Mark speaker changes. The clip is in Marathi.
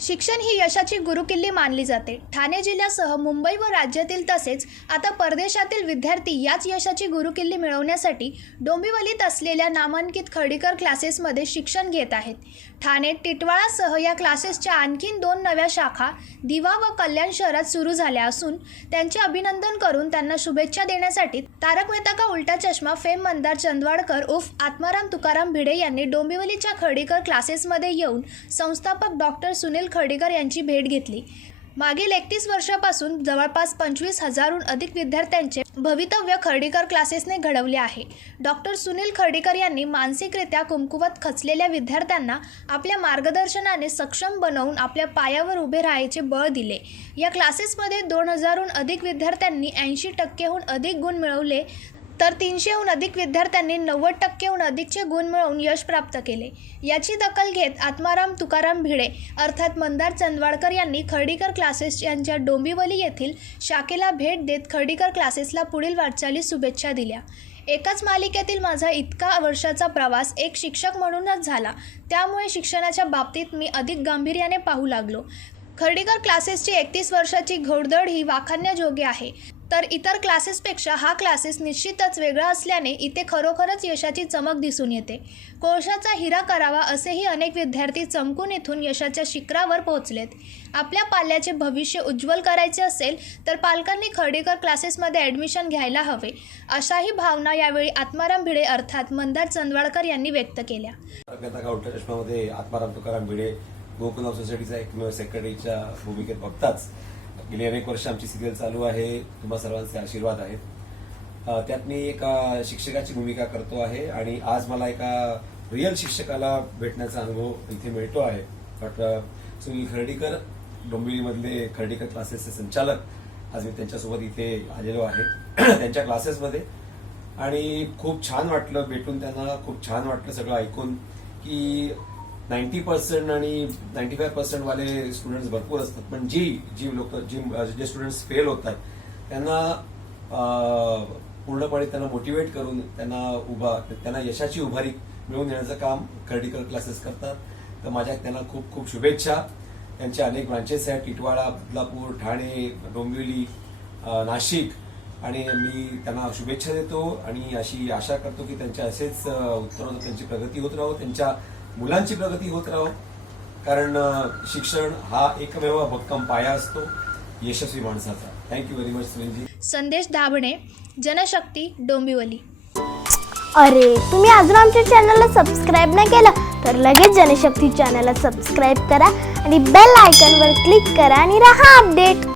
Speaker 1: शिक्षण ही यशाची गुरुकिल्ली मानली जाते. ठाणे जिल्ह्यासह मुंबई व राज्यातील तसेच आता परदेशातील विद्यार्थी याच यशाची गुरुकिल्ली मिळवण्यासाठी डोंबिवलीत असलेल्या नामांकित खडीकर क्लासेसमध्ये शिक्षण घेत आहेत. ठाणे टिटवाळासह या क्लासेसच्या आणखीन दोन नव्या शाखा दिवा व कल्याण शहरात सुरू झाल्या असून त्यांचे अभिनंदन करून त्यांना शुभेच्छा देण्यासाठी तारक मेहता का उलटा चष्मा फेम मंदार चंदवाडकर उर्फ आत्माराम तुकाराम भिडे यांनी डोंबिवलीच्या खडीकर क्लासेसमध्ये येऊन संस्थापक डॉक्टर सुनील खडीकर यांची भेट घेतली. मागील एकतीस वर्षापासून जवळपास पंचवीस हजारहून अधिक विद्यार्थ्यांचे भवितव्य खर्डीकर क्लासेसने घडवले आहे. डॉक्टर सुनील खर्डीकर यांनी मानसिकरित्या कुमकुवत खचलेल्या विद्यार्थ्यांना आपल्या मार्गदर्शनाने सक्षम बनवून आपल्या पायावर उभे राहायचे बळ दिले. या क्लासेसमध्ये दोन हजारहून अधिक विद्यार्थ्यांनी ऐंशी टक्केहून अधिक गुण मिळवले. तर तीनशेहून अधिक विद्यार्थ्यांनी नव्वद टक्केहून अधिकचे गुण मिळवून यश प्राप्त केले. याची दखल घेत आत्माराम तुकाराम भिडे अर्थात मंदार चंदवाडकर यांनी खर्डीकर क्लासेस यांच्या डोंबिवली येथील शाखेला भेट देत खर्डीकर क्लासेसला पुढील वाटचाली शुभेच्छा दिल्या. एकाच मालिकेतील माझा इतका वर्षाचा प्रवास एक शिक्षक म्हणूनच झाला. त्यामुळे शिक्षणाच्या बाबतीत मी अधिक गांभीर्याने पाहू लागलो. खर्डीकर क्लासेसची एकतीस वर्षाची घोडदळ ही वाखाणण्याजोगी आहे. तर इतर क्लासेसपेक्षा हा क्लासेस निश्चितच वेगळा असल्याने इथे खरोखरच यशाची चमक दिसून येते. कोळशाचा हिरा करावा असेही अनेक विद्यार्थी चमकून इथून यशाच्या शिखरावर पोहोचलेत. आपल्या पाल्याचे भविष्य उज्ज्वल करायचे असेल तर पालकांनी खर्डीकर क्लासेसमध्ये ॲडमिशन घ्यायला हवे अशाही भावना यावेळी आत्माराम भिडे अर्थात मंदार चंदवाडकर यांनी व्यक्त केल्या.
Speaker 2: आत्माराम तुकाराम भिडे गोकुलम सोसायटीचा एकमेव सेक्रेटरीच्या भूमिकेत बघताच गेली अनेक वर्ष आमची सिरियल चालू आहे. तुम्हा सर्वांचे आशीर्वाद आहेत. त्यात मी एका शिक्षकाची भूमिका करतो आहे आणि आज मला एका रिअल शिक्षकाला भेटण्याचा अनुभव इथे मिळतो आहे. डॉक्टर सुनील खर्डीकर डोंबिवलीमधले खर्डीकर क्लासेसचे संचालक. आज मी त्यांच्यासोबत इथे आलेलो आहे. त्यांच्या क्लासेसमध्ये आणि खूप छान वाटलं भेटून त्यांना खूप छान वाटलं सगळं ऐकून की नाईन्टी पर्सेंट आणि नाईन्टी फाय पर्सेंट वाले स्टुडंट्स भरपूर असतात. पण जी जी लोक जी जे स्टुडंट्स फेल होतात त्यांना पूर्णपणे त्यांना मोटिवेट करून त्यांना उभा त्यांना यशाची उभारी मिळवून देण्याचं काम क्रिटिकल क्लासेस करतात. तर माझ्या त्यांना खूप खूप शुभेच्छा. त्यांचे अनेक ब्रांचेस आहेत. टिटवाळा बदलापूर ठाणे डोंबिवली नाशिक. आणि मी त्यांना शुभेच्छा देतो आणि अशी आशा करतो की त्यांच्या असेच उत्तर त्यांची प्रगती होत राहो. त्यांच्या मुलांची प्रगती होत राहो. कारण शिक्षण हा एकमेव भक्कम पाया असतो यशस्वी माणसाचा. Thank you very much Sunil ji.
Speaker 1: Sandesh Dabhane Janshakti Dombivli.
Speaker 3: अरे तुम्ही अजून आमच्या चॅनलला सबस्क्राईब नाही केलं तर लगेच जनशक्ती चॅनलला सबस्क्राईब करा आणि बेल आयकॉनवर क्लिक करा आणि राहा अपडेट